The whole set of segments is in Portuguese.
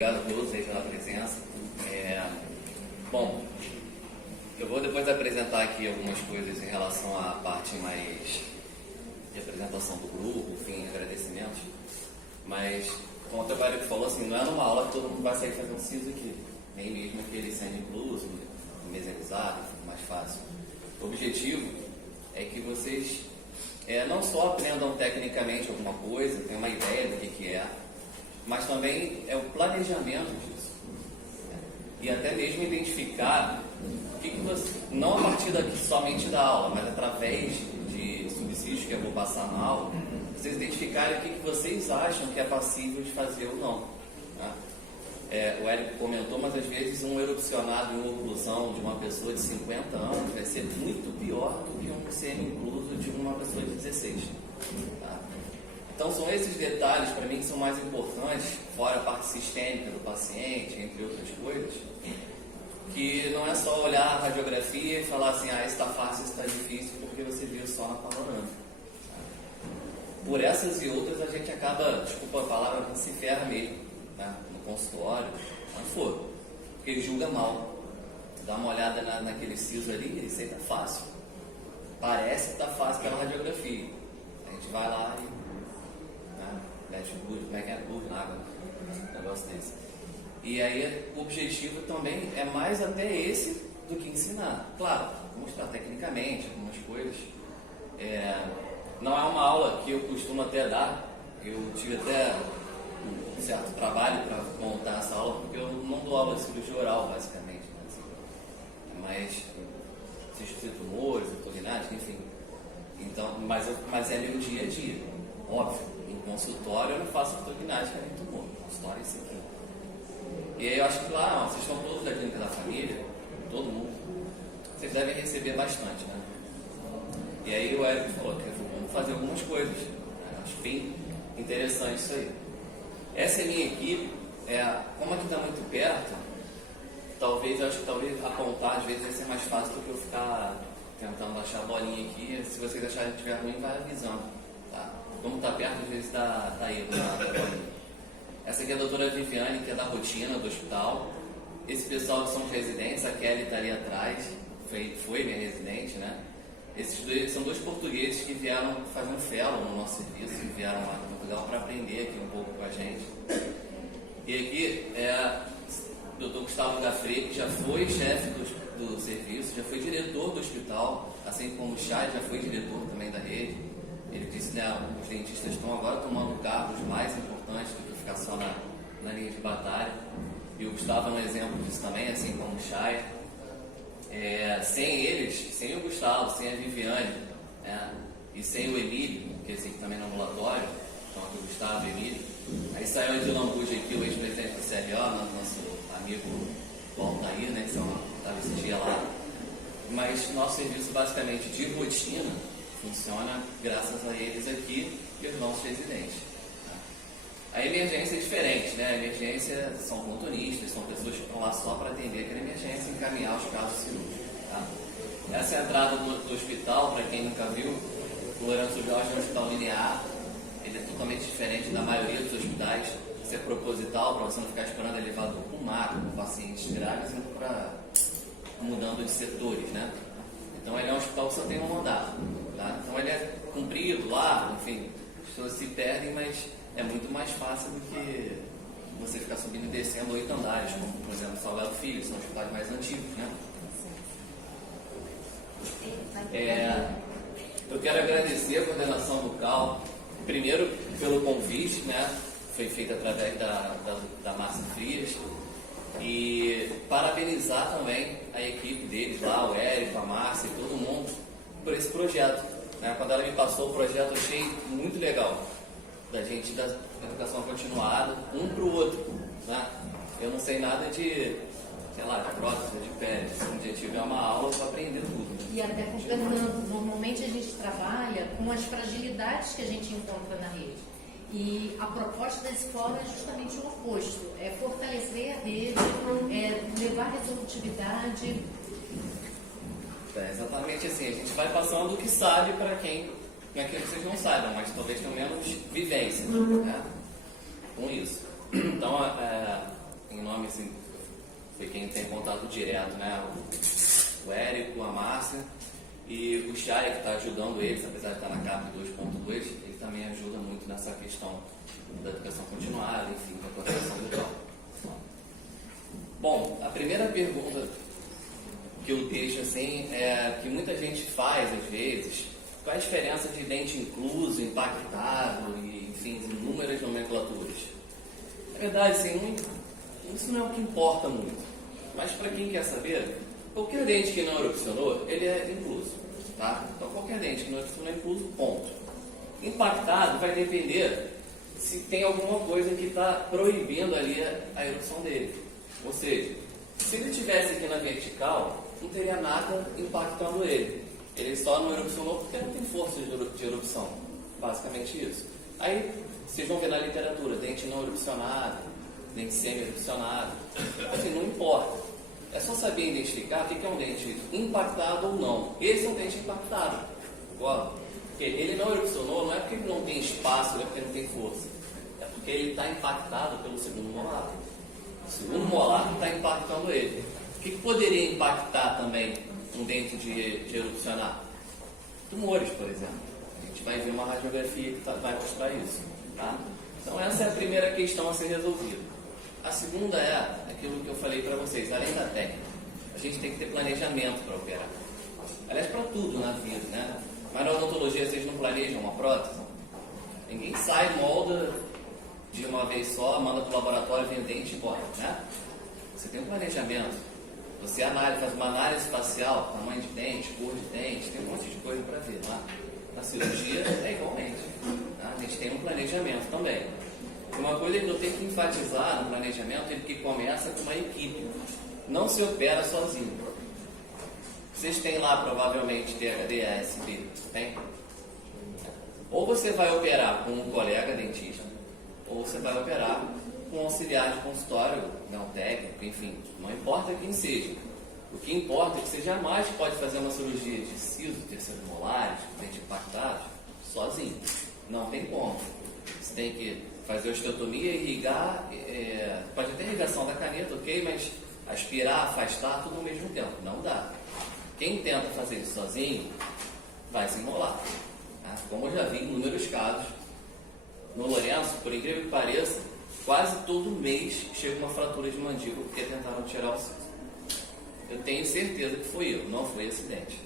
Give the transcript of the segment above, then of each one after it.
Obrigado a todos aí pela presença. Bom, eu vou depois apresentar aqui algumas coisas em relação à parte mais de apresentação do grupo, enfim, agradecimentos. Mas, como o Teórico falou, assim, não é numa aula que todo mundo vai sair fazendo CISO aqui. Nem mesmo que ele sendo incluso, mesanizado, fica mais fácil. O objetivo é que vocês não só aprendam tecnicamente alguma coisa, tenham uma ideia do que é, mas também é o planejamento disso. E até mesmo identificar o que você, não a partir daqui somente da aula, mas através de subsídios que eu vou passar na aula, vocês identificarem o que vocês acham que é passível de fazer ou não. Né? O Érico comentou, mas às vezes um erupcionado em uma oclusão de uma pessoa de 50 anos vai ser muito pior do que um semi-incluso de uma pessoa de 16. Tá? Então são esses detalhes para mim que são mais importantes, fora a parte sistêmica do paciente, entre outras coisas, que não é só olhar a radiografia e falar assim, isso está fácil, isso está difícil, porque você viu só na panorâmica. Por essas e outras a gente acaba, desculpa a palavra, se ferra mesmo, né? No consultório, onde for, porque julga mal. Dá uma olhada naquele siso ali, isso aí está fácil. Parece que está fácil pela radiografia. A gente vai lá e mete o burro, como é que é? Burro na água, um negócio desse. E aí o objetivo também é mais até esse do que ensinar. Claro, mostrar tecnicamente algumas coisas. Não é uma aula que eu costumo até dar. Eu tive até um certo trabalho para montar essa aula, porque eu não dou aula de cirurgia oral, basicamente. Né? Assim, mas substituir tumores, ortognática, enfim. Então, mas é meu dia a dia, óbvio. Em consultório eu não faço ortognática nem tumor. Consultório é isso aqui. E aí eu acho que lá, vocês estão todos da clínica da família, todo mundo, vocês devem receber bastante, né? E aí o Érico falou que vamos fazer algumas coisas. Acho bem interessante isso aí. Essa é a minha equipe. Como aqui está muito perto, talvez apontar às vezes vai ser mais fácil do que eu ficar tentando achar a bolinha aqui. Se vocês acharem que estiver ruim, vai avisando. Tá? Como está perto, às vezes está aí na bolinha. Essa aqui é a doutora Viviane, que é da rotina do hospital. Esse pessoal que são os residentes, a Kelly está ali atrás, foi minha residente, né? Esses dois são dois portugueses que vieram fazer um fellow no nosso serviço, que vieram lá de Portugal para aprender aqui um pouco com a gente. E aqui é o doutor Gustavo Gafre, que já foi chefe do serviço, já foi diretor do hospital, assim como o Chay já foi diretor também da rede. Ele disse que os dentistas estão agora tomando cargos mais importantes do que ficar só na linha de batalha. E o Gustavo é um exemplo disso também, assim como o Chay. Sem eles, sem o Gustavo, sem a Viviane, e sem o Emílio, que é esse aqui também no ambulatório, então aqui o Gustavo e o Emílio. Aí saiu o Edil Lambuja aqui, o ex-presidente do CRO, nosso amigo Altair, né, que estava esse dia lá. Mas nosso serviço basicamente de rotina funciona graças a eles aqui e os nossos residentes. A emergência é diferente, né? A emergência são plantonistas, são pessoas que estão lá só para atender aquela emergência e encaminhar os casos cirúrgicos. Tá? Essa é a entrada do hospital, para quem nunca viu. O Lourenço Jorge é um hospital linear, ele é totalmente diferente da maioria dos hospitais. Isso é proposital, para você não ficar esperando elevador com mato, com pacientes graves, indo para mudando de setores, né? Então ele é um hospital que só tem um andar. Tá? Então ele é comprido, largo, enfim, as pessoas se perdem, mas é muito mais fácil do que você ficar subindo e descendo 8 andares, como por exemplo Salgado Filho, são hospitais mais antigos, né? Eu quero agradecer a coordenação local, primeiro pelo convite, né? Foi feito através da Márcia Frias, e parabenizar também a equipe deles lá, o Érico, a Márcia e todo mundo, por esse projeto. Né? Quando ela me passou o projeto, eu achei muito legal, da gente dar educação continuada, um para o outro. Né? Eu não sei nada de, sei lá, de prótese, de pele. Se um dia tiver uma aula, eu vou aprender tudo. Né? E até completando, normalmente a gente trabalha com as fragilidades que a gente encontra na rede. E a proposta da escola é justamente o oposto, é fortalecer a rede, levar resolutividade. Exatamente assim, a gente vai passando o que sabe para quem, não é que vocês não saibam, mas talvez tenham menos vivência, né, com isso. Então, assim, foi quem tem contato direto, né? O Érico, a Márcia e o Chay, que está ajudando eles, apesar de estar na CAP 2.2, ele também ajuda muito nessa questão da educação continuada, enfim, da coordenação virtual. Bom, a primeira pergunta que eu deixo assim é que muita gente faz às vezes: qual é a diferença de dente incluso, impactado e, enfim, inúmeras nomenclaturas? Na verdade, assim, isso não é o que importa muito, mas para quem quer saber, qualquer dente que não erupcionou, ele é incluso, tá? Então qualquer dente que não erupcionou é incluso, ponto. Impactado vai depender se tem alguma coisa que está proibindo ali a erupção dele. Ou seja, se ele estivesse aqui na vertical, não teria nada impactando ele. Ele só não erupcionou porque não tem força de erupção. Basicamente isso. Aí, vocês vão ver na literatura, dente não erupcionado, dente semi-erupcionado. Assim, não importa. É só saber identificar o que é um dente impactado ou não. Esse é um dente impactado. Porque ele não erupcionou, não é porque ele não tem espaço, não é porque não tem força. É porque ele está impactado pelo segundo molar. O segundo molar está impactando ele. O que poderia impactar também um dente de erupcionar? Tumores, por exemplo. A gente vai ver uma radiografia que vai mostrar isso. Tá? Então essa é a primeira questão a ser resolvida. A segunda é aquilo que eu falei para vocês, além da técnica. A gente tem que ter planejamento para operar. Aliás, para tudo na vida, né? Mas na odontologia vocês não planejam uma prótese? Ninguém sai, molda de uma vez só, manda para o laboratório, vem o dente e embora, né? Você tem um planejamento. Você faz uma análise facial, tamanho de dente, cor de dente, tem um monte de coisa para ver lá. Na cirurgia é igualmente. Tá? A gente tem um planejamento também. Uma coisa que eu tenho que enfatizar no planejamento é que começa com uma equipe. Não se opera sozinho. Vocês têm lá provavelmente THD, ASB, tem? Ou você vai operar com um colega dentista, ou você vai operar com um auxiliar de consultório, não técnico, enfim, não importa quem seja. O que importa é que você jamais pode fazer uma cirurgia de siso, terceiro molares, dente impactado, sozinho. Não tem como. Você tem que fazer osteotomia, irrigar, pode ter irrigação da caneta, ok, mas aspirar, afastar, tudo ao mesmo tempo. Não dá. Quem tenta fazer isso sozinho, vai se enrolar. Tá? Como eu já vi em inúmeros casos, no Lourenço, por incrível que pareça, quase todo mês chega uma fratura de mandíbula porque tentaram tirar o siso. Eu tenho certeza que foi eu, não foi acidente.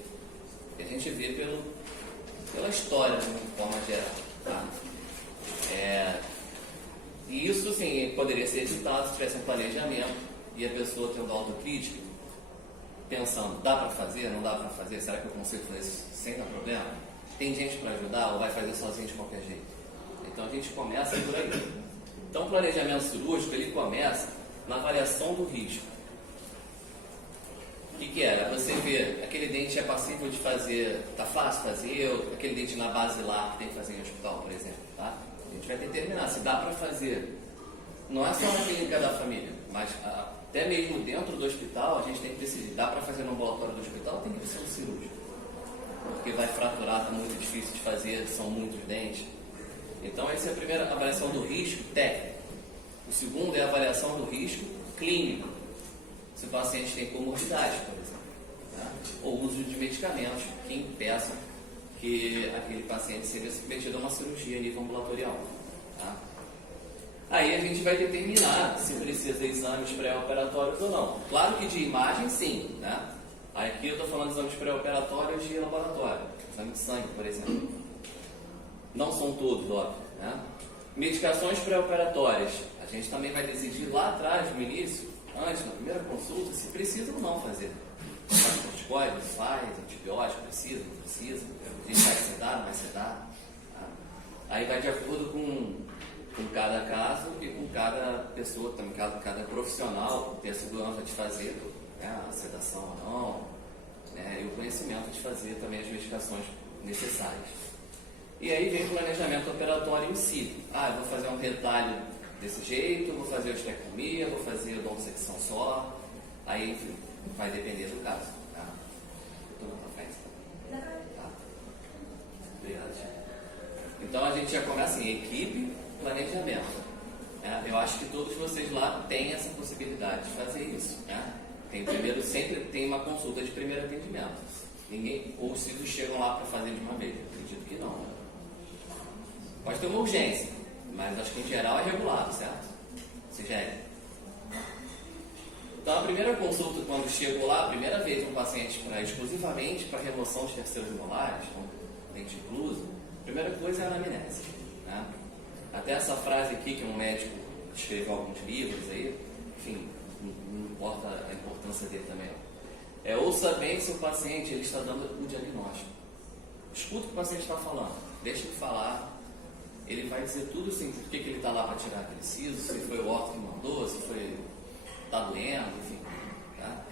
A gente vê pela história, de uma forma geral. Tá? E isso, assim, poderia ser evitado se tivesse um planejamento e a pessoa tendo autocrítica, pensando, dá para fazer, não dá para fazer, será que eu consigo fazer isso sem dar problema? Tem gente para ajudar ou vai fazer sozinho de qualquer jeito? Então a gente começa por aí. Então o planejamento cirúrgico, ele começa na avaliação do risco. O que era? Você vê, aquele dente é passível de fazer, está fácil fazer, aquele dente na basilar que tem que fazer em hospital, por exemplo, tá? A gente vai determinar se dá para fazer. Não é só na clínica da família, mas até mesmo dentro do hospital a gente tem que decidir, dá para fazer no ambulatório do hospital ou tem que ser um cirúrgico? Porque vai fraturar, está muito difícil de fazer, são muitos dentes. Então essa é a primeira avaliação do risco técnico. O segundo é a avaliação do risco clínico. Se o paciente tem comorbidade, por exemplo, tá? Ou uso de medicamentos que impeçam que aquele paciente seja submetido a uma cirurgia a nível ambulatorial. Tá? Aí a gente vai determinar se precisa de exames pré-operatórios ou não. Claro que de imagem, sim. Né? Aqui eu estou falando de exames pré-operatórios de laboratório. Exame de sangue, por exemplo. Não são todos, óbvio. Né? Medicações pré-operatórias. A gente também vai decidir lá atrás, no início, antes, na primeira consulta, se precisa ou não fazer. Corticoide, faz, antibiótico, precisa, não precisa. A gente vai sedar, não vai sedar. Tá? Aí vai de acordo com cada caso e com cada pessoa, também cada profissional ter a segurança de fazer, né, a sedação ou não, né, e o conhecimento de fazer também as medicações necessárias. E aí vem o planejamento operatório em si. Eu vou fazer um retalho desse jeito, vou fazer ostectomia, vou fazer odontosecção só. Aí, enfim, vai depender do caso. Tá? Tá. Obrigado. Então a gente já começa em equipe, planejamento. né? Eu acho que todos vocês lá têm essa possibilidade de fazer isso, né? Sempre tem uma consulta de primeiro atendimento. Ou se vocês chegam lá para fazer de uma vez, eu acredito que não, né? Pode ter uma urgência, mas acho que em geral é regulado, certo? Sigéria. Então a primeira consulta, quando chegou lá, a primeira vez um paciente exclusivamente para remoção de terceiros molares, com dente incluso, a primeira coisa é a anamnese, né? Até essa frase aqui, que um médico escreveu alguns livros aí, enfim, não importa a importância dele também. Ouça bem se o paciente ele está dando o diagnóstico. Escuta o que o paciente está falando, deixa ele falar. Ele vai dizer tudo assim, por que ele está lá para tirar aquele siso, se foi o orto que mandou, se foi está doendo, enfim. Tá?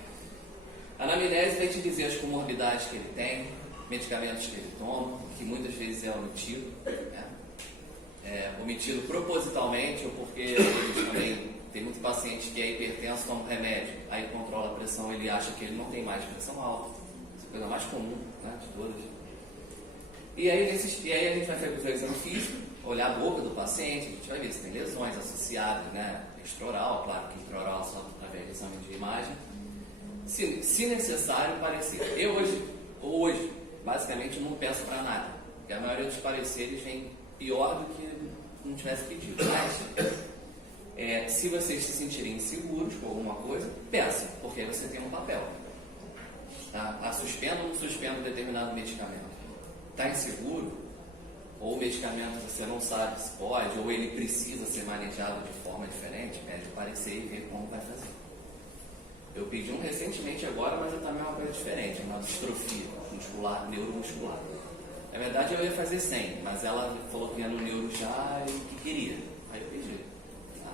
A anamnese vai te dizer as comorbidades que ele tem, medicamentos que ele toma, que muitas vezes é omitido, né? Omitido propositalmente, ou porque eles também tem muito paciente que é hipertenso, toma um remédio, aí controla a pressão, ele acha que ele não tem mais pressão alta. Essa é a coisa mais comum, né, de todas. E aí a gente vai fazer o exame físico, olhar a boca do paciente, a gente vai ver se tem lesões associadas, né? Extraoral, claro que intraoral só através de exame de imagem. Se necessário, parecer. Eu hoje, basicamente, não peço para nada, porque a maioria dos pareceres vem pior do que não tivesse pedido. Mas, se vocês se sentirem inseguros com alguma coisa, peça, porque aí você tem um papel. Tá? Suspendo ou não suspendo determinado medicamento. Está inseguro? Ou o medicamento você não sabe se pode, ou ele precisa ser manejado de forma diferente, pede o parecer e ver como vai fazer. Eu pedi um recentemente agora, mas também é uma coisa diferente, uma distrofia muscular, neuromuscular. Na verdade eu ia fazer 100, mas ela falou que ia no neuro já e que queria, aí eu pedi. Tá?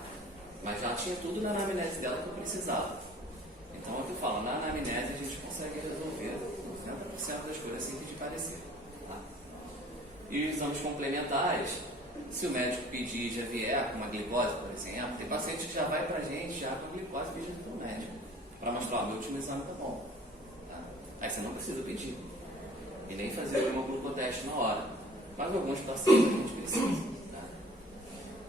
Mas já tinha tudo na anamnese dela que eu precisava. Então é o que eu falo, na anamnese a gente consegue resolver 90% das coisas sem pedir parecer. E os exames complementares, se o médico pedir já vier com uma glicose, por exemplo, tem paciente que já vai pra gente já com glicose pedido pelo médico, para mostrar, meu último exame tá bom. Tá? Aí você não precisa pedir, e nem fazer o hemoglucoteste na hora. Mas alguns pacientes a gente precisa. Tá?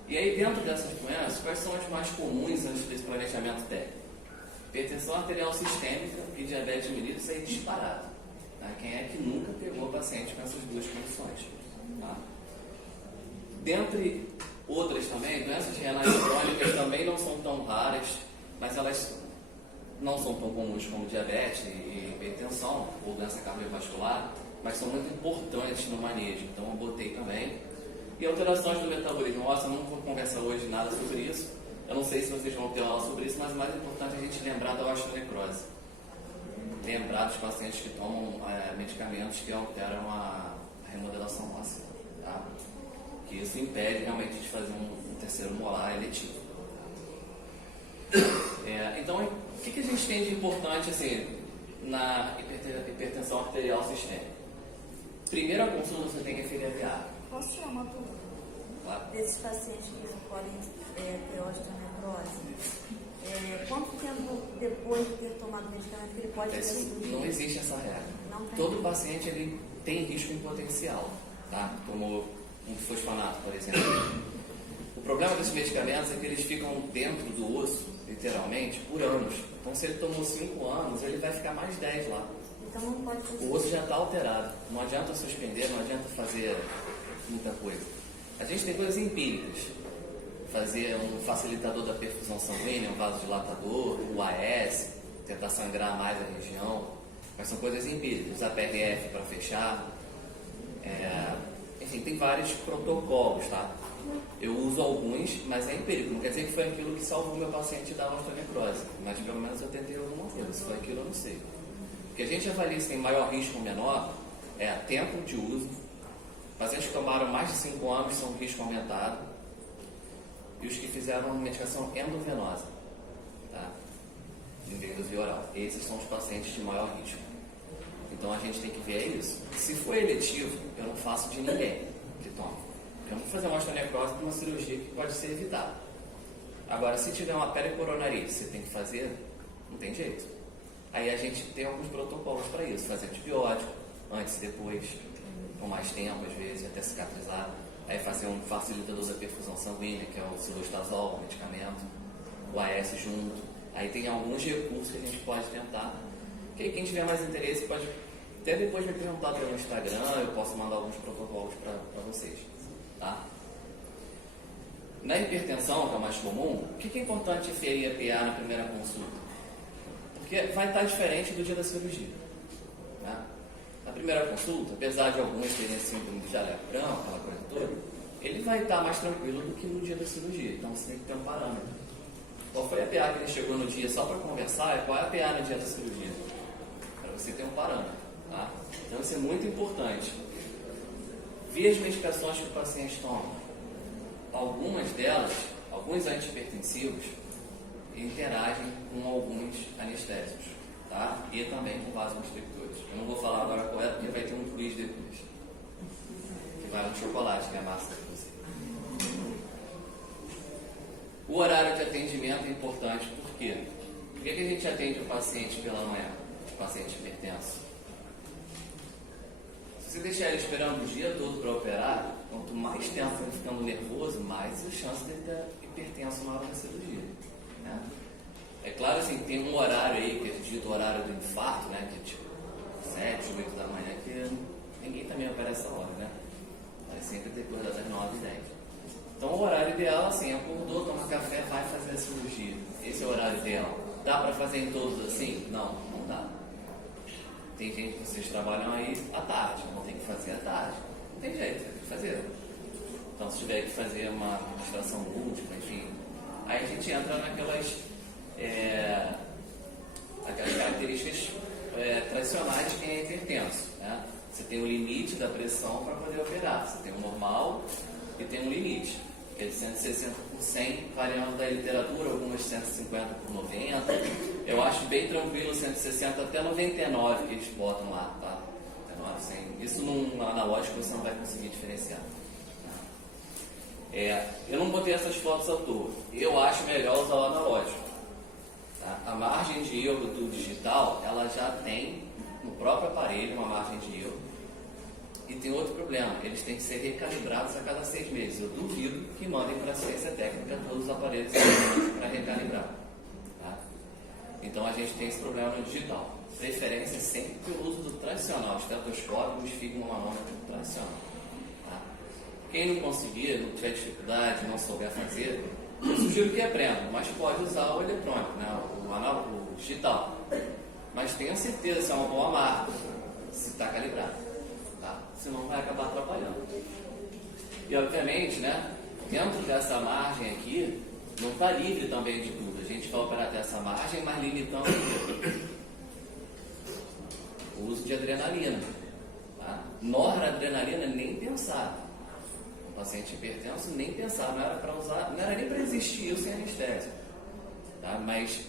E aí dentro dessas doenças, quais são as mais comuns antes desse planejamento técnico? Hipertensão arterial sistêmica e diabetes mellitus é disparado. Tá? Quem é que nunca pegou paciente com essas duas condições? Tá? Dentre outras também, doenças renais crônicas também não são tão raras, mas elas não são tão comuns como diabetes e hipertensão ou doença cardiovascular, mas são muito importantes no manejo, então eu botei também. E alterações do metabolismo ósseo, eu não vou conversar hoje nada sobre isso, eu não sei se vocês vão ter aula sobre isso, mas o mais importante é a gente lembrar da osteonecrose. Lembrar dos pacientes que tomam medicamentos que alteram a remodelação óssea, tá? Que isso impede realmente de fazer um terceiro molar eletivo. Então, o que a gente tem de importante assim, na hipertensão arterial sistêmica? Primeira consulta você tem que aferir a viária. Posso tirar uma dúvida? Claro. Desses pacientes que podem ter osteonecrose, quanto tempo depois de ter tomado medicamento que ele pode ter cirurgia? Não existe essa regra. Não tem. Todo paciente ele tem risco em potencial, tá? Como um fosfanato, por exemplo. O problema desses medicamentos é que eles ficam dentro do osso, literalmente, por anos. Então, se ele tomou 5 anos, ele vai ficar mais 10 lá. Então não pode fazer. O osso já está alterado. Não adianta suspender, não adianta fazer muita coisa. A gente tem coisas empíricas. Fazer um facilitador da perfusão sanguínea, um vasodilatador, o AS, tentar sangrar mais a região. Mas são coisas empíricas. Usar PRF para fechar. Enfim, tem vários protocolos, tá? Eu uso alguns, mas é empírico. Não quer dizer que foi aquilo que salvou meu paciente da osteonecrose. Mas pelo menos eu tentei alguma coisa. Se foi aquilo, eu não sei. O que a gente avalia se tem maior risco ou menor é tempo de uso. Pacientes que tomaram mais de 5 anos são risco aumentado. E os que fizeram medicação endovenosa, tá? Em vez do via oral. Esses são os pacientes de maior risco. Então a gente tem que ver isso. Se for eletivo, eu não faço de ninguém que toma. Eu não vou fazer uma osteonecrose para uma cirurgia que pode ser evitada. Agora, se tiver uma pericoronarite, você tem que fazer, não tem jeito. Aí a gente tem alguns protocolos para isso. Fazer antibiótico, antes e depois, com mais tempo, às vezes, até cicatrizar. Aí fazer um facilitador da perfusão sanguínea, que é o cilostazol, o medicamento, o AS junto. Aí tem alguns recursos que a gente pode tentar. Que quem tiver mais interesse pode até depois me perguntar pelo Instagram, eu posso mandar alguns protocolos para vocês. Tá? Na hipertensão, que é o mais comum, o que é importante ferir a PA na primeira consulta? Porque vai estar diferente do dia da cirurgia. Tá? Na primeira consulta, apesar de alguns terem síndrome de jaleco branco, aquela coisa toda, ele vai estar mais tranquilo do que no dia da cirurgia. Então você tem que ter um parâmetro. Qual foi a PA que ele chegou no dia só para conversar e qual é a PA no dia da cirurgia? Para você ter um parâmetro. Tá? Então isso é muito importante. Ver as medicações que o paciente toma. Algumas delas, alguns antihipertensivos, interagem com alguns anestésicos, tá? E também com vasoconstrictores. Eu não vou falar agora qual é, porque vai ter um quiz depois. Que vai no chocolate, que é a massa de você. O horário de atendimento é importante, por quê? Por que a gente atende o paciente pela manhã, o paciente hipertenso? Se você deixar ele esperando o dia todo para operar, quanto mais tempo ele ficando nervoso, mais a chance dele ter hipertenso na hora da cirurgia. Né? É claro, assim, tem um horário aí, que é dito horário do infarto, né, que é tipo 7, 8 da manhã, que ninguém também opera essa hora, né? Vai sempre depois das 9 e 10. Então o horário ideal, assim, acordou, toma café, vai fazer a cirurgia. Esse é o horário ideal. Dá para fazer em todos assim? Não, não dá. Tem gente que vocês trabalham aí à tarde, não tem que fazer à tarde. Não tem jeito, tem que fazer. Então, se tiver que fazer uma extração múltipla, enfim, aí a gente entra naquelas aquelas características tradicionais de quem é hipertenso. Né? Você tem o limite da pressão para poder operar. Você tem o normal e tem um limite, que é de 160 por 100, variando da literatura, algumas 150 por 90. Eu acho bem tranquilo 160 até 99 que eles botam lá, tá? 99, 100. Isso num analógico você não vai conseguir diferenciar. Eu não botei essas fotos à toa. Eu acho melhor usar o analógico. Tá? A margem de erro do digital, ela já tem no próprio aparelho uma margem de erro. E tem outro problema, eles têm que ser recalibrados a cada 6 meses. Eu duvido que mandem para a ciência técnica todos os aparelhos para recalibrar. Tá? Então a gente tem esse problema no digital. Preferência sempre pelo uso do tradicional, estetoscópio, esfigmomanômetro tradicional. Tá? Quem não conseguir, não tiver dificuldade, não souber fazer, eu sugiro que aprenda, mas pode usar o eletrônico, né? o digital. Mas tenha certeza se é uma boa marca, se está calibrado. Tá? Senão vai acabar atrapalhando. E obviamente, né, dentro dessa margem aqui, não está livre também de tudo. A gente vai operar até essa margem, mas limitando o uso de adrenalina. Tá? Noradrenalina, nem pensar. O paciente hipertenso, nem pensar. Não era para usar, não era nem para existir isso sem anestesia. Tá? Mas,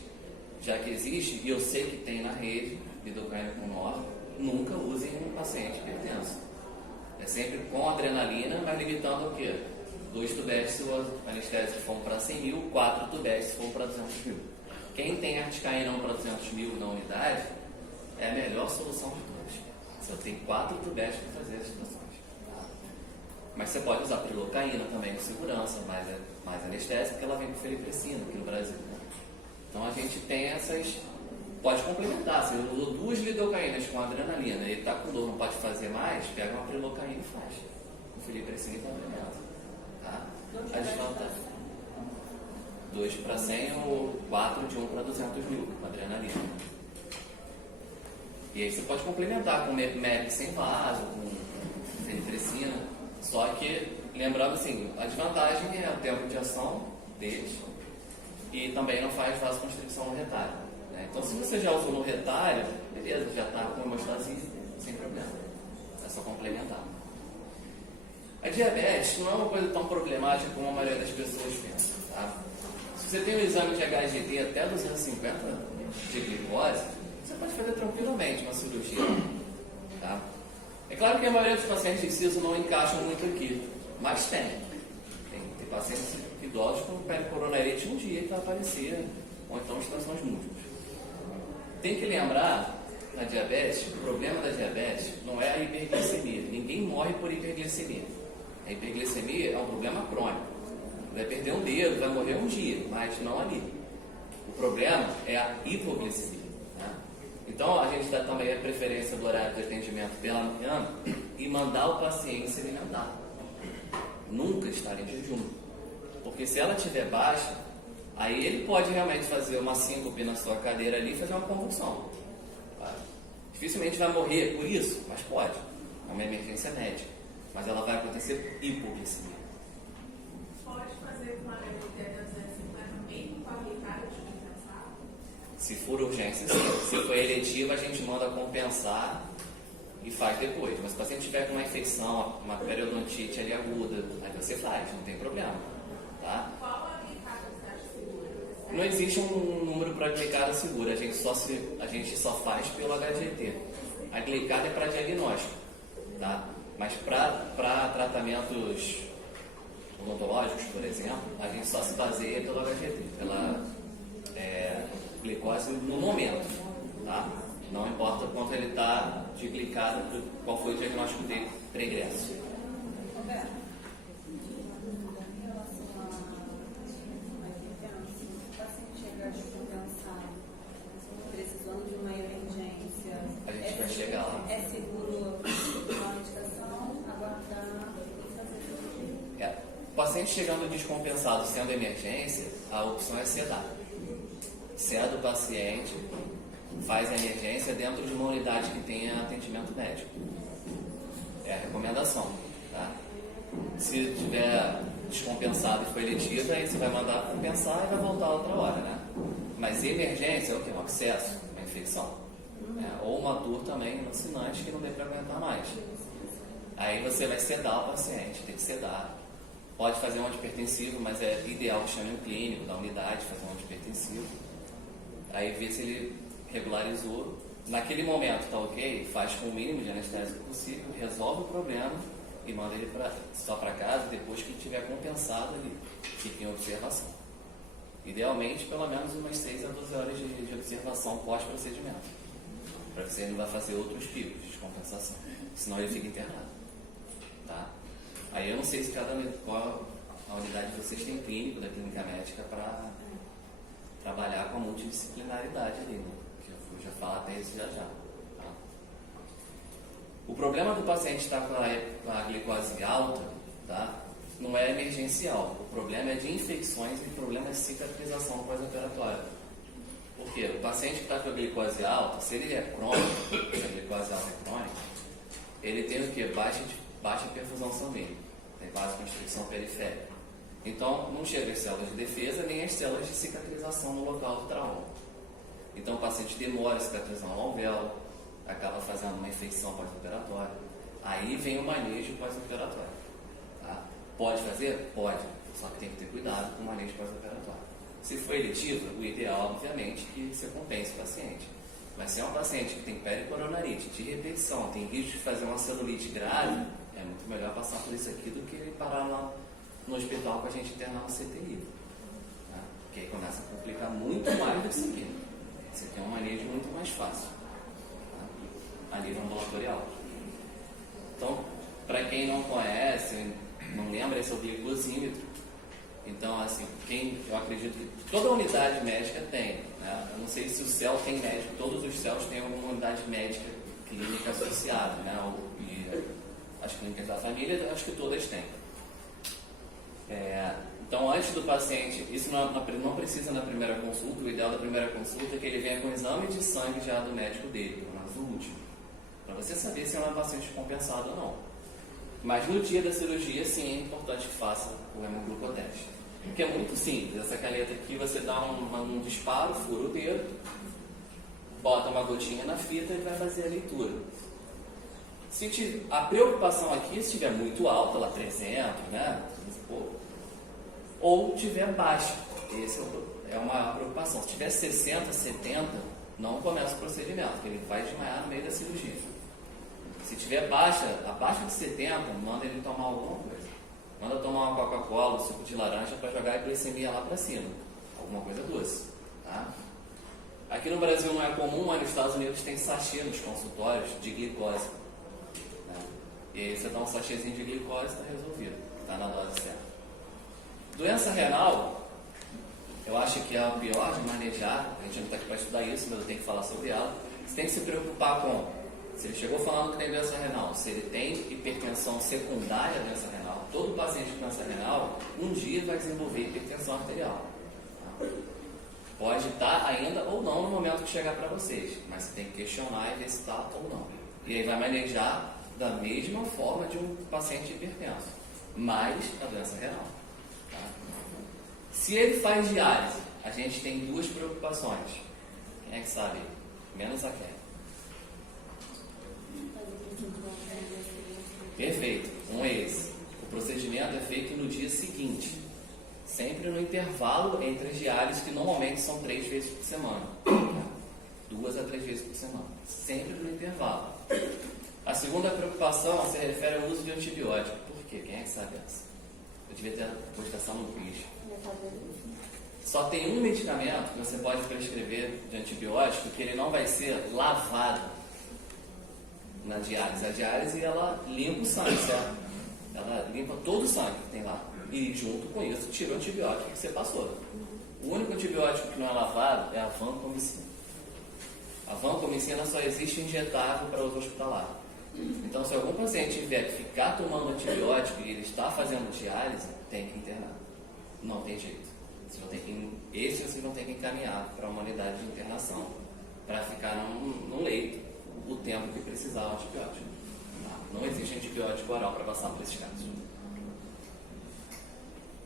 já que existe, e eu sei que tem na rede, lidocaína com nor, nunca usem um paciente hipertenso. É sempre com adrenalina, mas limitando o quê? 2 tubestes se o anestésico for para 100 mil, 4 tubestes se for para 200 mil. Quem tem articaína para 200 mil na unidade, é a melhor solução de todas. Você tem 4 tubestes para fazer as situações. Tá? Mas você pode usar prilocaína também com segurança, mais anestésica, porque ela vem com felipressina aqui no Brasil. Né? Então a gente tem essas... Pode complementar, se ele usou 2 lidocaínas com adrenalina e ele está com dor, não pode fazer mais, pega uma prilocaína e faz. Com felipressina e complementa. Tá? A desvantagem. 2 para 100 ou 4 de 1 para 200 mil com adrenalina. E aí você pode complementar com MEP sem vaso, com felipressina. Só que, lembrando assim, a desvantagem é o tempo de ação deles e também não faz vasoconstricção no retalho. Então, se você já usou no retalho, beleza, já está com hemostasia, sem problema. É só complementar. A diabetes não é uma coisa tão problemática como a maioria das pessoas pensa. Tá? Se você tem um exame de HGD até 250 de glicose, você pode fazer tranquilamente uma cirurgia. Tá? É claro que a maioria dos pacientes de siso não encaixam muito aqui, mas tem pacientes idosos com pericoronarite um dia que vai aparecer, ou então extrações múltiplas. Tem que lembrar, na diabetes, o problema da diabetes não é a hiperglicemia. Ninguém morre por hiperglicemia. A hiperglicemia é um problema crônico. Vai perder um dedo, vai morrer um dia, mas não ali. O problema é a hipoglicemia. Né? Então, a gente dá também a preferência do horário de atendimento pela manhã e mandar o paciente se alimentar. Nunca estar em jejum. Porque se ela estiver baixa, aí ele pode realmente fazer uma síncope na sua cadeira ali e fazer uma convulsão. Tá? Dificilmente vai morrer por isso, mas pode. É uma emergência médica. Mas ela vai acontecer hipoglicemia. Pode fazer com a HDT até 250 mesmo com a aplicada descompensada? Se for urgência, sim. Se for eletiva, a gente manda compensar e faz depois. Mas se o paciente tiver com uma infecção, uma periodontite ali aguda, aí você faz, não tem problema. Tá? Qual a aplicada você acha segura? Não existe um número para glicada segura, a gente só faz pelo HGT. A glicada é para diagnóstico, tá? Mas para tratamentos odontológicos, por exemplo, a gente só se baseia pelo HGT, pela glicose no momento, tá? Não importa quanto ele está de glicada, qual foi o diagnóstico dele pregresso. Roberto, em relação à emergência, o paciente chega descompensado, precisando de uma emergência, A gente vai chegar lá. É seguro uma medicação, aguardar e fazer cirurgia? O paciente chegando descompensado sendo emergência, a opção é sedar. Seda o paciente, faz a emergência dentro de uma unidade que tenha atendimento médico. É a recomendação. Tá? Se tiver descompensado e foi eletiva, aí você vai mandar compensar e vai voltar outra hora. Né? Mas emergência é o quê? Um abscesso, uma infecção. Ou uma dor também alucinante que não dê para aguentar mais. Aí você vai sedar o paciente, tem que sedar. Pode fazer um antipertensivo, mas é ideal que chame um clínico da unidade, fazer um antipertensivo. Aí vê se ele regularizou. Naquele momento está ok, faz com o mínimo de anestésico possível, resolve o problema e manda ele só para casa depois que tiver compensado ali, fique em observação. Idealmente, pelo menos umas 6 a 12 horas de observação pós-procedimento, para que você não vá fazer outros picos de descompensação, senão ele fica internado. Tá? Aí eu não sei se qual a unidade de vocês tem clínico da clínica médica para trabalhar com a multidisciplinaridade ali, né? Que eu já falo até isso já. Tá? O problema do paciente estar com a glicose alta, tá? Não é emergencial. O problema é de infecções e problema de cicatrização pós-operatória. Por quê? O paciente que está com a glicose alta, se ele é crônico, se a glicose alta é crônica, ele tem o quê? Baixa perfusão sanguínea, tem vasoconstricção periférica. Então, não chega as células de defesa nem as células de cicatrização no local do trauma. Então, o paciente demora a cicatrizar um alvéolo, acaba fazendo uma infecção pós-operatória. Aí vem o manejo pós-operatório. Tá? Pode fazer? Pode. Só que tem que ter cuidado com o manejo pós-operatório. Se for eletiva, o ideal, obviamente, é que você compense o paciente. Mas se é um paciente que tem pericoronarite de repetição, tem risco de fazer uma celulite grave, é muito melhor passar por isso aqui do que ele parar no hospital com a gente internar no CTI. Tá? Porque aí começa a complicar muito mais do que isso aqui. Isso aqui é um manejo muito mais fácil. Tá? A nível ambulatorial. Então, para quem não conhece, não lembra, esse é o glicosímetro. Então, assim, eu acredito que toda unidade médica tem. Né? Eu não sei se o CEL tem médico, todos os CELs têm alguma unidade médica clínica associada, né? E as clínicas da família, acho que todas têm. Então, antes do paciente, isso não precisa na primeira consulta, o ideal da primeira consulta é que ele venha com o exame de sangue já do médico dele, pelo menos o último, para você saber se é um paciente compensado ou não. Mas no dia da cirurgia, sim, é importante que faça o hemoglucoteste. Porque é muito simples, essa caneta aqui você dá um disparo, fura o dedo, bota uma gotinha na fita e vai fazer a leitura. A preocupação aqui, se estiver muito alta, lá 300, né? Ou tiver baixa, esse é uma preocupação. Se tiver 60, 70, não começa o procedimento, porque ele vai desmaiar no meio da cirurgia. Se tiver baixa, abaixo de 70, manda ele tomar alguma coisa. Manda tomar uma Coca-Cola, um suco de laranja para jogar a glicemia lá para cima. Alguma coisa doce. Tá? Aqui no Brasil não é comum, mas nos Estados Unidos tem sachê nos consultórios de glicose. Né? E aí você dá um sachêzinho de glicose e está resolvido, está na dose certa. Doença renal, eu acho que é a pior de manejar, a gente não está aqui para estudar isso, mas eu tenho que falar sobre ela. Você tem que se preocupar com, se ele chegou falando que tem doença renal, se ele tem hipertensão secundária à doença renal, todo paciente com doença renal, um dia vai desenvolver hipertensão arterial. Pode estar ainda ou não no momento que chegar para vocês, mas você tem que questionar e ver se está ou não. E aí vai manejar da mesma forma de um paciente hipertenso, mais a doença renal. Tá? Se ele faz diálise, a gente tem duas preocupações. Quem é que sabe? Menos a Kelly. Perfeito, um é esse. O procedimento é feito no dia seguinte, sempre no intervalo entre as diálises, que normalmente são 3 vezes por semana. 2 a 3 vezes por semana. Sempre no intervalo. A segunda preocupação se refere ao uso de antibiótico. Por quê? Quem é que sabe essa? Eu devia ter posto essa no quiz. Só tem um medicamento que você pode prescrever de antibiótico que ele não vai ser lavado na diálise. A diálise, ela limpa o sangue, certo? Ela limpa todo o sangue que tem lá. E junto com isso, tira o antibiótico que você passou. O único antibiótico que não é lavado é a vancomicina. A vancomicina só existe injetável para uso hospitalar. Então, se algum paciente tiver que ficar tomando antibiótico e ele está fazendo diálise, tem que internar. Não tem jeito. Esse vocês vão ter que encaminhar para uma unidade de internação para ficar num leito o tempo que precisar o antibiótico. Não existe antibiótico oral para passar por esses casos.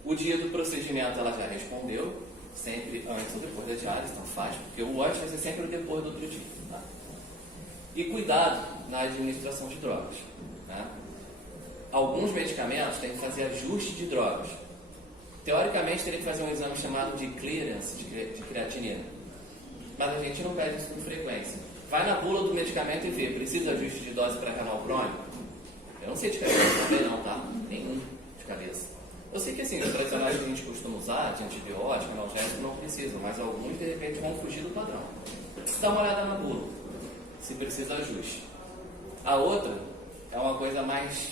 O dia do procedimento ela já respondeu, sempre antes ou depois da diálise, então faz, porque o ótimo vai ser sempre o depois do outro dia. Tá? E cuidado na administração de drogas. Né? Alguns medicamentos têm que fazer ajuste de drogas. Teoricamente, teria que fazer um exame chamado de clearance de creatinina. Mas a gente não pede isso com frequência. Vai na bula do medicamento e vê, precisa de ajuste de dose para renal crônico? Eu não sei de cabeça também não, tá? Nenhum de cabeça. Eu sei que assim, os tradicionais que a gente costuma usar, de antibiótico, analgésico, não precisam, mas alguns de repente vão fugir do padrão. Dá uma olhada na bula, se precisa ajuste. A outra é uma coisa mais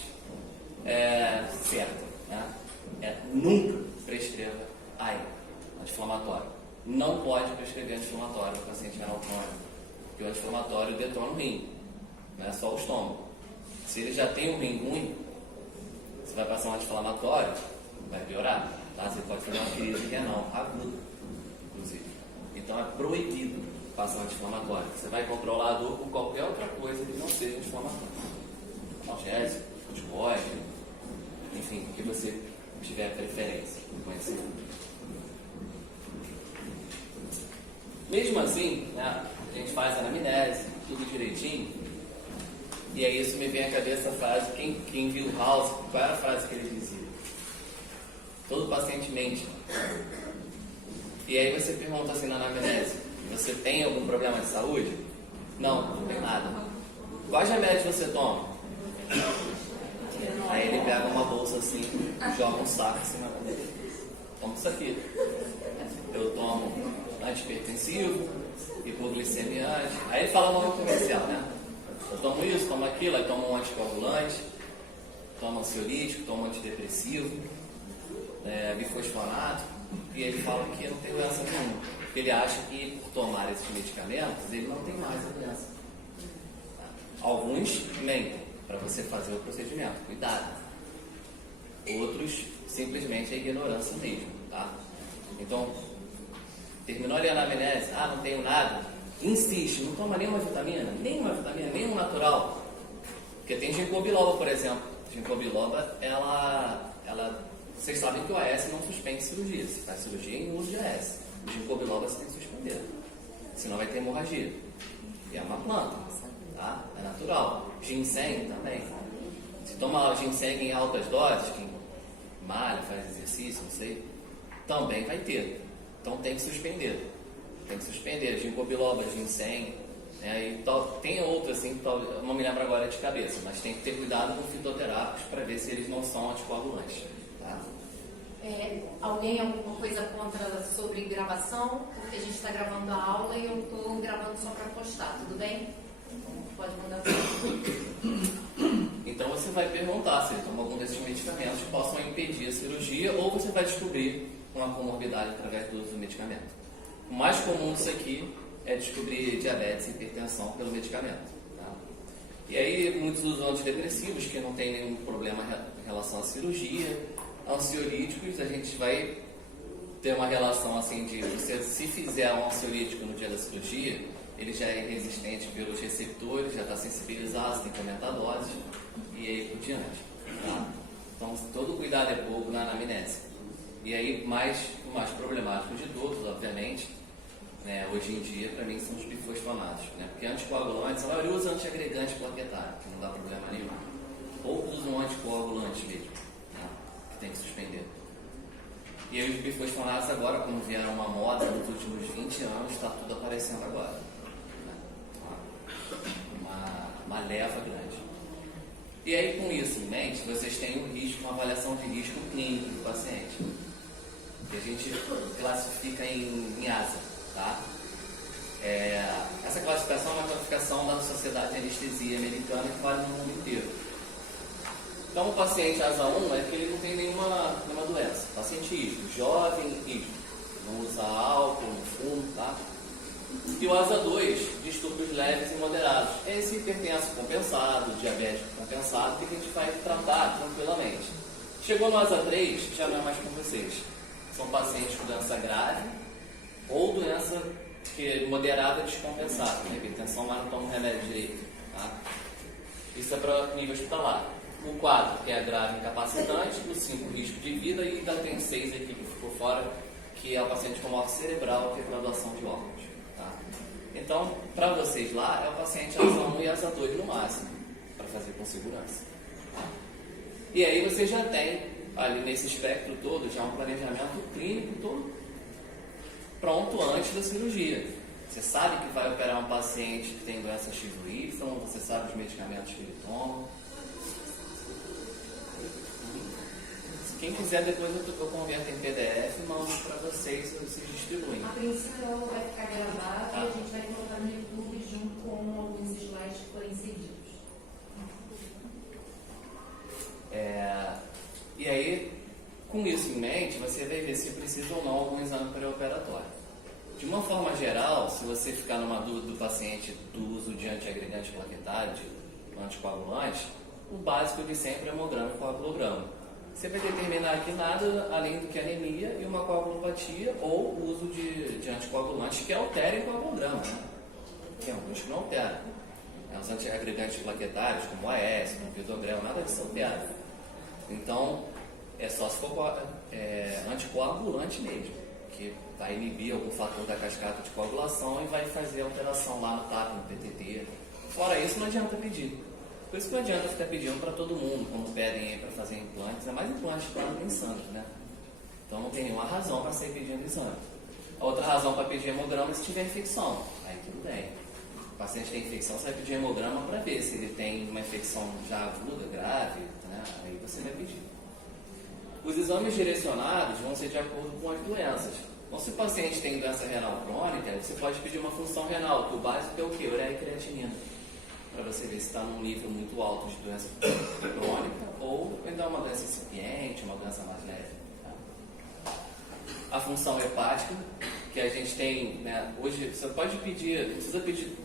certa, né? Nunca prescreva anti-inflamatório. Não pode prescrever anti-inflamatório para o paciente renal crônico, porque o anti-inflamatório detona o rim, não é só o estômago. Se ele já tem um rim ruim, você vai passar um anti-inflamatório, vai piorar, tá? Você pode fazer uma crise renal aguda, inclusive. Então é proibido passar um anti-inflamatório. Você vai controlar a dor com qualquer outra coisa que não seja anti-inflamatório. Analgésico, corticoide, enfim, o que você tiver preferência no conhecimento. Mesmo assim, né, a gente faz a anamnese, tudo direitinho, e aí isso me vem à cabeça a frase, quem viu House, qual era a frase que ele dizia? Todo paciente mente. E aí você pergunta assim na anamnese, você tem algum problema de saúde? Não, não tem nada. Quais remédios você toma? Aí ele pega uma bolsa assim, joga um saco em cima dele. Toma isso aqui. Eu tomo antihipertensivo, hipoglicemiante. Aí ele fala nome comercial, né? Eu tomo isso, tomo aquilo, aí tomo um anticoagulante, tomo ansiolítico, tomo antidepressivo, bifosfonato, e ele fala que não tem doença nenhuma. Ele acha que por tomar esses medicamentos, ele não tem mais a doença. Alguns mentem para você fazer o procedimento, cuidado. Outros, simplesmente é ignorância mesmo, tá? Então, terminou ali a anamnese, não tenho nada, insiste, não toma nenhuma vitamina, nenhum natural. Porque tem ginkgo biloba, por exemplo. Ginkgo biloba, vocês sabem que o AS não suspende cirurgia, se faz cirurgia em uso de AS. O ginkgo biloba você tem que suspender, senão vai ter hemorragia. E é uma planta, tá? É natural. Ginseng também. Se toma ginseng em altas doses, quem malha, faz exercício, não sei, também vai ter. Então tem que suspender. Ginkgo biloba, ginseng, né? E tem outros assim, não me lembro agora de cabeça, mas tem que ter cuidado com fitoterápicos para ver se eles não são anticoagulantes. Tá? Alguém alguma coisa contra sobre gravação? Porque a gente está gravando a aula e eu estou gravando só para postar, tudo bem? Pode mandar. Então você vai perguntar se ele toma algum desses medicamentos que possam impedir a cirurgia, ou você vai descobrir uma comorbidade através do uso do medicamento. O mais comum disso aqui é descobrir diabetes e hipertensão pelo medicamento. Tá? E aí, muitos usam antidepressivos que não tem nenhum problema em relação à cirurgia. Ansiolíticos, a gente vai ter uma relação assim de você, se fizer um ansiolítico no dia da cirurgia, ele já é resistente pelos receptores, já está sensibilizado, tem que aumentar a dose e aí por diante. Tá? Então, todo cuidado é pouco na anamnese. E aí, o mais problemático de todos, obviamente, né, hoje em dia, para mim, são os bifosfonatos. Né? Porque anticoagulantes, a maioria usa antiagregante plaquetário, que não dá problema nenhum. Poucos usam anticoagulantes mesmo, né, que tem que suspender. E aí, os bifosfonatos agora, como vieram uma moda nos últimos 20 anos, está tudo aparecendo agora. Uma leva grande. E aí, com isso em mente, vocês têm um risco, uma avaliação de risco clínico do paciente, que a gente classifica em ASA. Tá? Essa classificação é uma classificação da Sociedade de Anestesia Americana que vale no mundo inteiro. Então, o paciente ASA 1 é que ele não tem nenhuma doença. Paciente isco, jovem, isco, não usa álcool, não fuma, tá? E o ASA 2, distúrbios leves e moderados. É esse hipertenso compensado, diabético compensado, que a gente vai tratar tranquilamente. Chegou no ASA 3, já não é mais com vocês. São pacientes com doença grave ou doença que é moderada descompensada, né? Hipertensão, mas não toma remédio direito. Tá? Isso é para nível hospitalar. O 4, que é grave incapacitante, o 5, risco de vida, e ainda tem 6 aqui que ficou fora, que é o paciente com morte cerebral, que é graduação de órgãos. Tá? Então, para vocês lá, é o paciente ASA 1 e ASA 2 no máximo, para fazer com segurança. Tá? E aí você já tem, ali nesse espectro todo, já um planejamento clínico todo pronto antes da cirurgia. Você sabe que vai operar um paciente que tem doença X ou Y, você sabe os medicamentos que ele toma. Quem quiser, depois eu converto em PDF e mando para vocês distribuem. A princípio vai ficar gravado e a gente vai colocar no YouTube junto com alguns slides que forem cedidos. E aí, com isso em mente, você vai ver se precisa ou não algum exame pré-operatório. De uma forma geral, se você ficar numa dúvida do paciente do uso de antiagregante plaquetário, de anticoagulante, o básico de sempre é hemograma e coagulograma. Você vai determinar aqui nada além do que anemia e uma coagulopatia ou o uso de anticoagulantes que alterem o coagulograma, né? Tem alguns que não alteram. Os antiagregantes plaquetários, como o AS, como o vidogrel, nada disso altera. Então, é só se for anticoagulante mesmo, que vai inibir algum fator da cascata de coagulação e vai fazer alteração lá no TAP, no PTT. Fora isso, não adianta pedir. Por isso que não adianta ficar pedindo para todo mundo, como pedem aí para fazer implantes, é mais implantes para insanos, né? Então não tem nenhuma razão para sair pedindo exame. A outra razão para pedir hemograma é se tiver infecção. Aí tudo bem. O paciente tem infecção, você vai pedir hemograma para ver se ele tem uma infecção já aguda, grave, né? Aí você vai pedir. Os exames direcionados vão ser de acordo com as doenças. Então, se o paciente tem doença renal crônica, você pode pedir uma função renal, que o básico é o quê? Ureia e creatinina. Para você ver se está num nível muito alto de doença crônica ou ainda uma doença incipiente, uma doença mais leve. Tá? A função hepática, que a gente tem, né, hoje, você pode pedir, não precisa pedir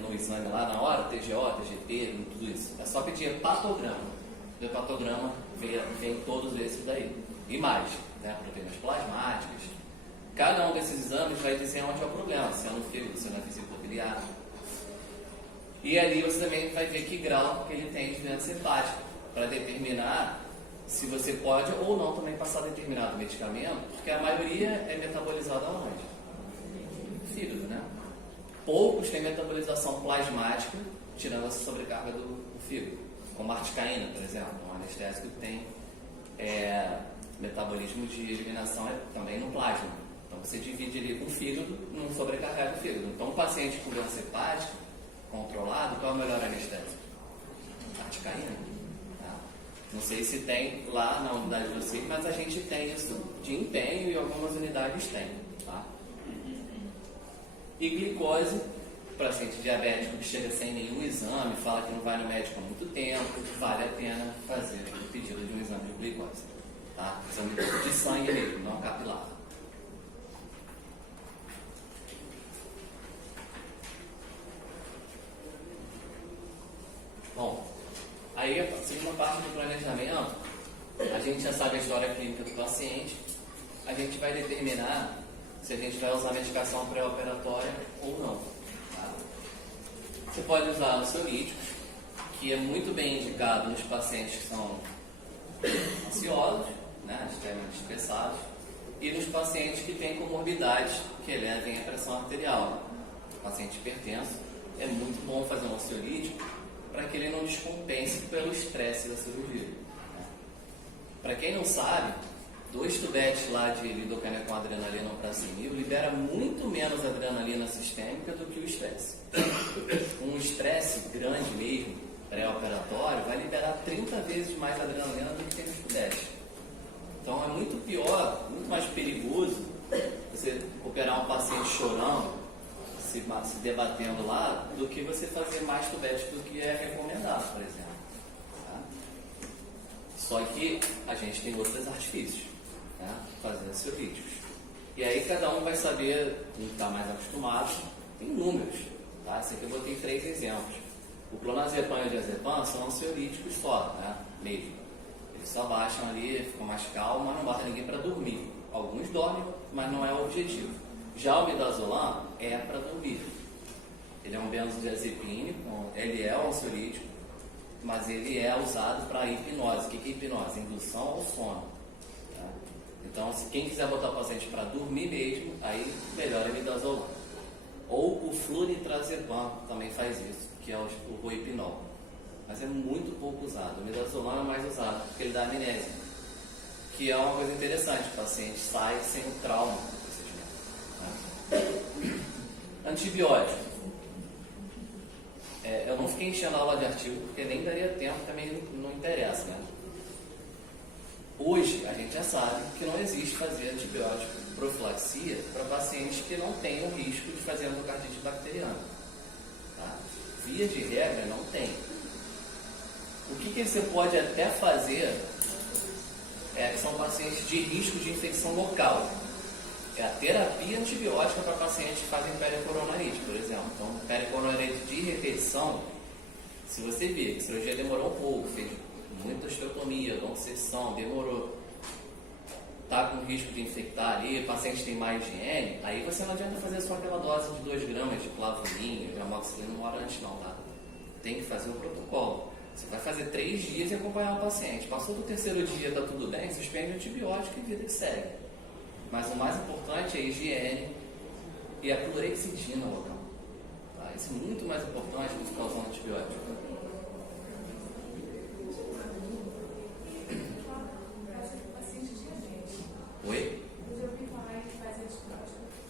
no exame lá na hora, TGO, TGT, tudo isso. É só pedir hepatograma. Do hepatograma vem todos esses daí. E mais, né, proteínas plasmáticas. Cada um desses exames vai dizer onde é o problema, se é no fígado, se é na vesícula biliar. E ali você também vai ver que grau que ele tem de doença hepática, para determinar se você pode ou não também passar determinado medicamento, porque a maioria é metabolizada onde? No fígado, né? Poucos têm metabolização plasmática, tirando essa sobrecarga do fígado, como a articaína, por exemplo, um anestésico que tem metabolismo de eliminação também no plasma. Então você divide ali com o fígado, não sobrecarregar o fígado. Então, um paciente com doença hepática controlado, qual é o melhor anestésico? Articaína. Tá? Não sei se tem lá na unidade de vocês, mas a gente tem isso de empenho e algumas unidades têm. Tá? E glicose paciente diabético que chega sem nenhum exame, fala que não vai no médico há muito tempo, vale a pena fazer o pedido de um exame de glicose. Tá? Exame de sangue mesmo, não capilar. Bom, aí a segunda parte do planejamento, a gente já sabe a história clínica do paciente, a gente vai determinar se a gente vai usar medicação pré-operatória ou não. Tá? Você pode usar ansiolítico, que é muito bem indicado nos pacientes que são ansiosos, né, extremamente estressados, e nos pacientes que têm comorbidades que elevem a pressão arterial. O paciente hipertenso, é muito bom fazer um ansiolítico para que ele não descompense pelo estresse da cirurgia. Para quem não sabe, 2 tubetes lá de lidocaína com adrenalina ou pracinil libera muito menos adrenalina sistêmica do que o estresse. Um estresse grande mesmo, pré-operatório, vai liberar 30 vezes mais adrenalina do que tem nos tubetes. Então é muito pior, muito mais perigoso você operar um paciente chorando, se debatendo lá, do que você fazer mais tubetes do que é recomendado, por exemplo. Tá? Só que a gente tem outros artifícios, né? Fazer ansiolíticos. E aí cada um vai saber, quem está mais acostumado, tem números. Tá? Esse aqui eu botei 3 exemplos. O clonazepam e o diazepam são ansiolíticos só, né? Mesmo. Eles só baixam ali, ficam mais calmos, mas não bota ninguém para dormir. Alguns dormem, mas não é o objetivo. Já o midazolam é para dormir. Ele é um benzodiazepínico, ele é um ansiolítico, mas ele é usado para hipnose. O que é hipnose? Indução ao sono. Tá? Então, se quem quiser botar o paciente para dormir mesmo, aí melhor é midazolam. Ou o flunitrazepam também faz isso, que é o roipinol. Mas é muito pouco usado. O midazolam é mais usado porque ele dá amnésia, que é uma coisa interessante. O paciente sai sem o trauma do procedimento. Antibiótico. Eu não fiquei enchendo a aula de artigo porque nem daria tempo, também não interessa, né? Hoje a gente já sabe que não existe fazer antibiótico profilaxia para pacientes que não têm o risco de fazer endocardite bacteriana. Tá? Via de regra, não tem. O que você pode até fazer são pacientes de risco de infecção local. É a terapia antibiótica para pacientes que fazem pericoronarite, por exemplo. Então, pericoronarite de repetição, se você vir que a cirurgia demorou um pouco, fez muita osteotomia, obsessão, demorou, está com risco de infectar ali, o paciente tem má higiene, aí você não adianta fazer só aquela dose de 2 gramas de clavulina, de amoxicilina uma hora antes não, tá? Tem que fazer um protocolo. Você vai fazer 3 dias e acompanhar o paciente. Passou do 3º dia, está tudo bem, suspende o antibiótico e vida que segue. Mas o mais importante é a higiene e a clorexidina local. Tá? Isso é muito mais importante do que ficar usando antibiótico. Oi?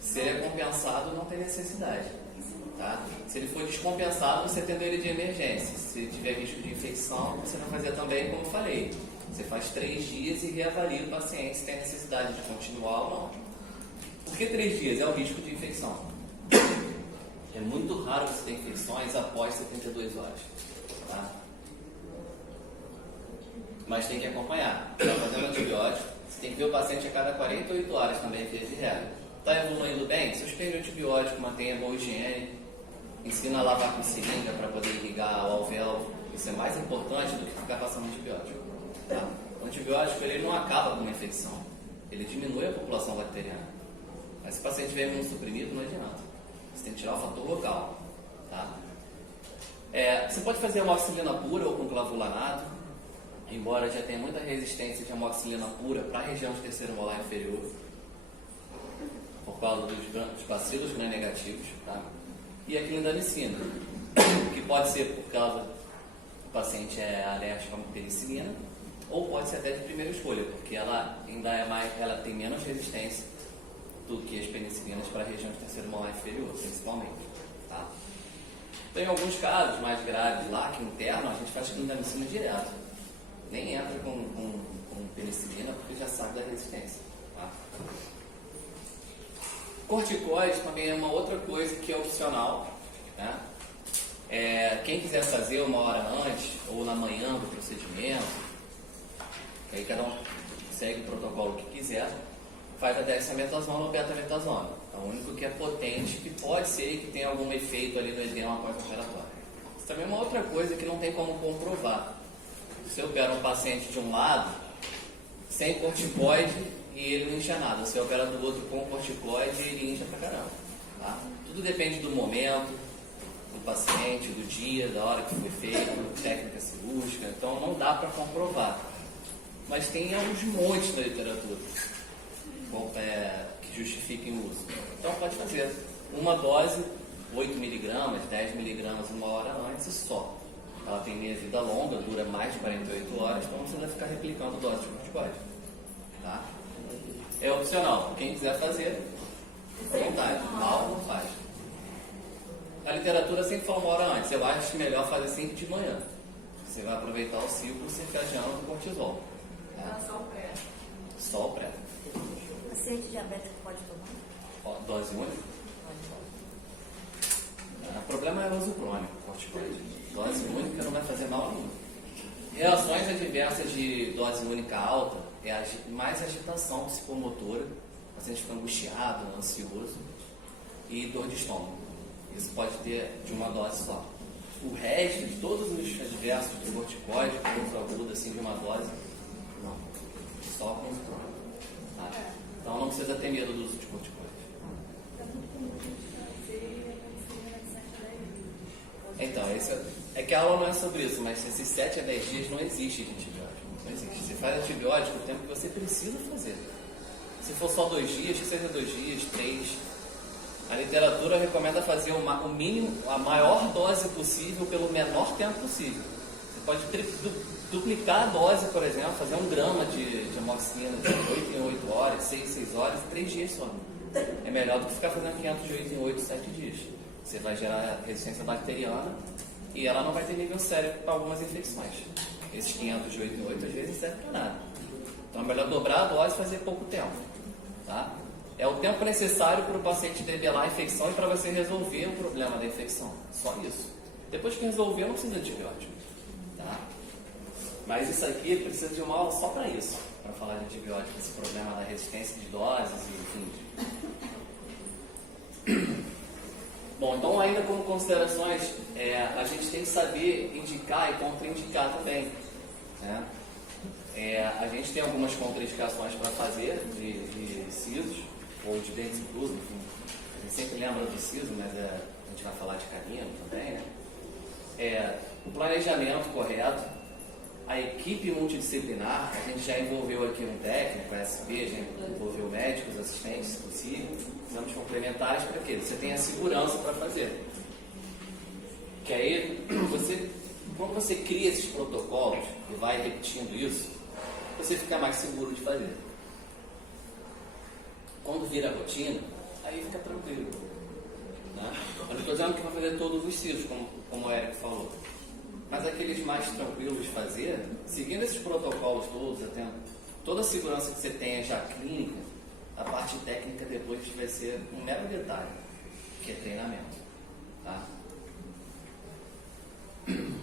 Se ele é compensado, não tem necessidade. Tá? Se ele for descompensado, você atende ele de emergência. Se tiver risco de infecção, você vai fazer também, como eu falei. Você faz 3 dias e reavalia o paciente se tem necessidade de continuar ou não. Por que 3 dias? É o risco de infecção. É muito raro você ter infecções após 72 horas. Tá? Mas tem que acompanhar. Está fazendo antibiótico, você tem que ver o paciente a cada 48 horas também, via de regra. Está evoluindo bem? Suspende o antibiótico, mantenha boa higiene, ensina a lavar com seringa para poder irrigar o alvéolo. Isso é mais importante do que ficar passando antibiótico. Tá? O antibiótico ele não acaba com uma infecção, ele diminui a população bacteriana. Mas se o paciente vier imunossuprimido, não adianta. Você tem que tirar o fator local. Tá? Você pode fazer amoxicilina pura ou com clavulanato, embora já tenha muita resistência de amoxicilina pura para a região de terceiro molar inferior, por causa dos bacilos gram-negativos. Tá? E a clindamicina, que pode ser por causa do paciente é alérgico à penicilina, ou pode ser até de primeira escolha, porque ela ainda ela tem menos resistência do que as penicilinas para a região de terceiro molar inferior, principalmente. Tá? Então, em alguns casos mais graves lá, que interno, a gente faz clindamicina direto. Nem entra com penicilina, porque já sabe da resistência. Tá? Corticoide também é uma outra coisa que é opcional, né? Quem quiser fazer 1 hora antes ou na manhã do procedimento, aí cada um segue o protocolo que quiser, faz a dexametasona ou betametasona. É o único que é potente, que pode ser que tenha algum efeito ali no edema pós-operatório. Isso também é uma outra coisa que não tem como comprovar. Se eu opero um paciente de um lado, sem corticoide, e ele não incha nada. Se eu opero do outro com corticoide, ele incha pra caramba. Tá? Tudo depende do momento, do paciente, do dia, da hora que foi feito, técnica cirúrgica. Então não dá para comprovar. Mas tem uns montes na literatura que justifiquem o uso. Então pode fazer uma dose, 8 mg, 10 mg 1 hora antes e só. Ela tem meia-vida longa, dura mais de 48 horas, então você vai ficar replicando dose de corticoide. Tá? É opcional. Quem quiser fazer, à vontade. Mal não faz. A literatura sempre fala 1 hora antes. Eu acho melhor fazer sempre de manhã. Você vai aproveitar o ciclo circadiano do cortisol. Só o pré. Só o pré. Paciente diabético pode tomar? Ó, dose única? O problema é o uso crônico, corticoide. Dose única não vai fazer mal nenhum. Reações adversas de dose única alta é mais agitação psicomotora, o paciente fica angustiado, ansioso e dor de estômago. Isso pode ter de uma dose só. O resto de todos os adversos do corticoide, uso agudo assim de uma dose, não. Só com uso crônico. Tá? Então não precisa ter medo do uso de corticoide. Então, é que a aula não é sobre isso, mas esses 7 a 10 dias não existe de antibiótico. Não existe. Você faz antibiótico o tempo que você precisa fazer. Se for só 2 dias, que seja 2 dias, 3. A literatura recomenda fazer o mínimo, a maior dose possível pelo menor tempo possível. Você pode duplicar a dose, por exemplo, fazer 1 grama de amoxicilina de 8 em 8 horas, 6 em 6 horas, 3 dias só. É melhor do que ficar fazendo 500 de 8 em 8, 7 dias. Você vai gerar resistência bacteriana e ela não vai ter nível sério para algumas infecções. Esses 500 de 8 em 8 às vezes não servem para nada. Então é melhor dobrar a dose e fazer pouco tempo. Tá? É o tempo necessário para o paciente debelar a infecção e para você resolver o problema da infecção. Só isso. Depois que resolver, não precisa de antibiótico. Tá? Mas isso aqui precisa de uma aula só para isso, para falar de antibiótico, esse problema da resistência de doses e enfim. Bom, então ainda como considerações, a gente tem que saber indicar e contraindicar também. Né? A gente tem algumas contraindicações para fazer de sisos, ou de dentes inclusos, enfim. A gente sempre lembra do siso, mas a gente vai falar de canino também, né? O planejamento correto, a equipe multidisciplinar, a gente já envolveu aqui um técnico, a SP, já envolveu médicos, assistentes, se possível, exames complementares para quê? Você tem a segurança para fazer. Que aí, quando você cria esses protocolos e vai repetindo isso, você fica mais seguro de fazer. Quando vira rotina, aí fica tranquilo. Né? Eu não estou dizendo que vai fazer todos os sisos, como o Eric falou. Mas aqueles mais tranquilos de fazer, seguindo esses protocolos todos, toda a segurança que você tenha já clínica, a parte técnica depois vai ser um mero detalhe, que é treinamento. Tá?